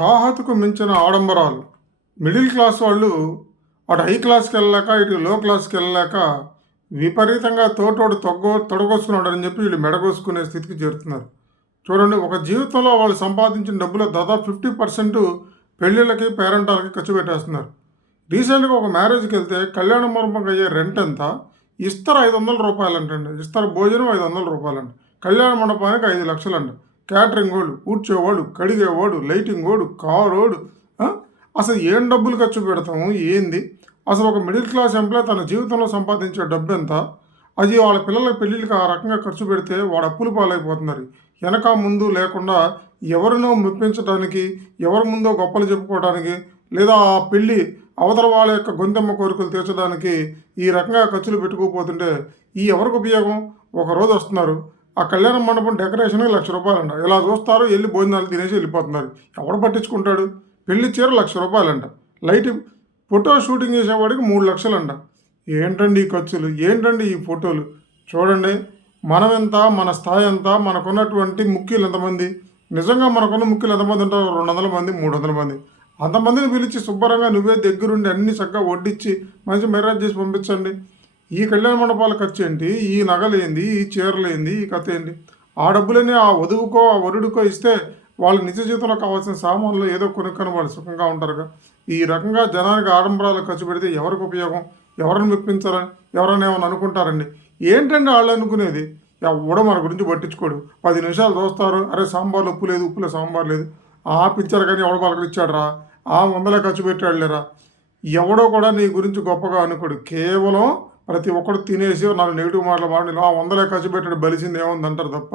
తాహతుకు మించిన ఆడంబరాలు. Middle class వాళ్ళు అటు హై క్లాస్‌కి వెళ్ళలేక, ఇటు లో క్లాస్‌కి వెళ్ళలేక విపరీతంగా తోటోడు తొడగొస్తున్నాడని చెప్పి వీళ్ళు మెడగోసుకునే స్థితికి చేరుతున్నారు. చూడండి, ఒక జీవితంలో వాళ్ళు సంపాదించిన డబ్బులో దాదాపు 50% పెళ్ళిళ్ళకి, పేరంటాలకి ఖర్చు పెట్టేస్తున్నారు. రీసెంట్‌గా ఒక మ్యారేజ్‌కెళ్తే కళ్యాణ మండపంకి అయ్యే రెంట్ ఎంత? ఇస్తరు రూ. 500 అంటండి. ఇస్తరు భోజనం రూ. 500 కళ్యాణ మండపానికి 5,00,000 క్యాటరింగోడు, ఊడ్చేవాడు, కడిగేవాడు, లైటింగోడు, కారోడు. ఆ! అసలు ఏం డబ్బులు ఖర్చు పెడతాము? ఏంది? అసలు ఒక మిడిల్ క్లాస్ ఎంప్లాయ్ తన జీవితంలో సంపాదించే డబ్బెంత? అది వాళ్ళ పిల్లల పెళ్ళిళ్ళకి ఆ రకంగా ఖర్చు పెడితే వాడు అప్పుల పాలైపోతున్నారు. వెనక ముందు లేకుండా ఎవరినో మెప్పించడానికి, ఎవరి ముందో గొప్పలు చెప్పుకోవడానికి, లేదా ఆ పెళ్ళి అవతల వాళ్ళ యొక్క గొంతెమ్మ కోరికలు తీర్చడానికి ఈ రకంగా ఖర్చులు పెట్టుకోకపోతుంటే ఈ ఎవరికి ఉపయోగం? ఒకరోజు వస్తున్నారు, ఆ కళ్యాణ మండపం డెకరేషన్‌కి రూ. 1,00,000 ఇలా చూస్తారు, ఎళ్లి భోజనాలు తినేసి ఎళ్ళిపోతున్నారు. ఎవడు పట్టించుకుంటాడు? పెళ్లి చీర రూ. 1,00,000 లైటింగ్ ఫోటో షూటింగ్ చేసేవాడికి 3,00,000 ఏంటండి ఈ ఖర్చులు? ఏంటండి ఈ ఫోటోలు? చూడండి, మనమెంత, మన స్థాయి ఎంత, మనకున్నటువంటి ముఖ్యులు ఎంతమంది? నిజంగా మనకున్న ముఖ్యులు ఎంతమంది ఉంటారు? 200 మంది, 300 మంది. అంతమందిని పిలిచి శుభ్రంగా నువ్వే దగ్గరుండి అన్నీ చక్కగా వడ్డించి మంచి మెరేజ్ చేసి పంపించండి. ఈ కళ్యాణ మండపాల ఖర్చేంటి? ఈ నగలేంది? ఈ చీరలేంది? ఈ కథ ఏంటి? ఆ డబ్బులన్నీ ఆ వధువుకో, ఆ వరుడికో ఇస్తే వాళ్ళు నిజ జీవితంలో కావాల్సిన సామాన్లు ఏదో కొనుక్కొని వాళ్ళు సుఖంగా ఉంటారుగా. ఈ రకంగా జనానికి ఆడంబరాలు ఖర్చు పెడితే ఎవరికి ఉపయోగం? ఎవరిని మెప్పించాలని? ఎవరైనా ఏమైనా అనుకుంటారండి? ఏంటండి వాళ్ళు అనుకునేది? ఎవడో మన గురించి పట్టించుకోడు. 10 నిమిషాలు చూస్తారు, అరే సాంబార్లో ఉప్పు లేదు, ఉప్పులో సాంబార్ లేదు. పిక్చర్ కానీ ఎవడో పలకరించాడు రా, వందలే ఖర్చు పెట్టాడు లేరా. ఎవడో కూడా నీ గురించి గొప్పగా అనుకోడు. కేవలం ప్రతి ఒక్కడు తినేసి 4 నెగిటివ్ మాటలు మాట్లాడి వందలే ఖర్చు పెట్టాడు, బలిసింది ఏముంది అంటారు తప్ప,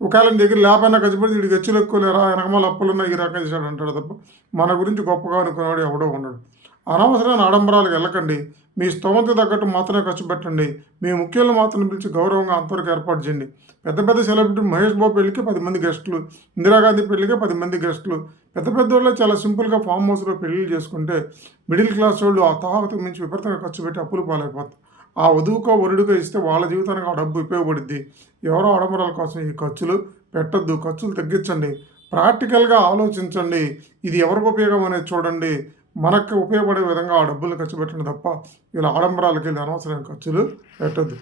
ఒకవేళ నీ దగ్గర లేపైనా ఖర్చు పెడితే వీడికి హెచ్చులు ఎక్కువలేరా, వెనకమాల అప్పులున్నా ఈ రకంగా చేశాడు అంటాడు తప్ప మన గురించి గొప్పగా అనుకునేవాడు ఎవడో ఉండడు. అనవసరమైన ఆడంబరాలకు వెళ్ళకండి. మీ స్తోమతకు తగ్గట్టు మాత్రమే ఖర్చు పెట్టండి. మీ ముఖ్యులను మాత్రం పిలిచి గౌరవంగా అంతవరకు ఏర్పాటు చేయండి. పెద్ద పెద్ద సెలబ్రిటీ మహేష్ బాబు పెళ్ళికి 10 మంది గెస్టులు, ఇందిరాగాంధీ పెళ్ళికి 10 మంది గెస్టులు. పెద్ద పెద్ద వాళ్ళు చాలా సింపుల్గా ఫామ్ హౌస్లో పెళ్ళిళ్ళు చేసుకుంటే మిడిల్ క్లాస్ వాళ్ళు ఆ తాహతుకు మించి విపరీతంగా ఖర్చు పెట్టి అప్పులు పాలైపోతారు. ఆ వధువుకో వరుడికో ఇస్తే వాళ్ళ జీవితానికి ఆ డబ్బు ఉపయోగపడుద్ది. ఎవరో ఆడంబరాల కోసం ఈ ఖర్చులు పెట్టద్దు. ఖర్చులు తగ్గించండి. ప్రాక్టికల్గా ఆలోచించండి. ఇది ఎవరికి ఉపయోగం అనేది చూడండి. మనకు ఉపయోగపడే విధంగా ఆ డబ్బులు ఖర్చు పెట్టండి తప్ప ఇలా ఆడంబరాలకి వెళ్ళి అనవసరమైన ఖర్చులు పెట్టద్దు.